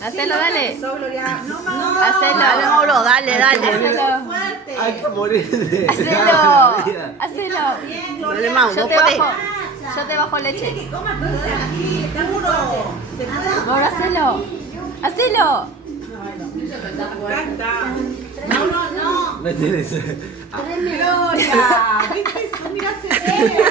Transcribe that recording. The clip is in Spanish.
Hacelo, dale. Eso, Gloria. No, no. Hacelo. Dale, Mauro, dale. Hacelo. Fuerte. Hay que morir de Hacelo. Hacelo. Bien, Dale, Gloria. Mau, Yo vos te podés. bajo. Yo te bajo leche. Que coma todo de aquí. Está muy fuerte. Se puede. Mauro, hacelo. Hacelo. Acá está. No, no, no. No tienes. Gloria. ¿Viste eso? Mira, se ve.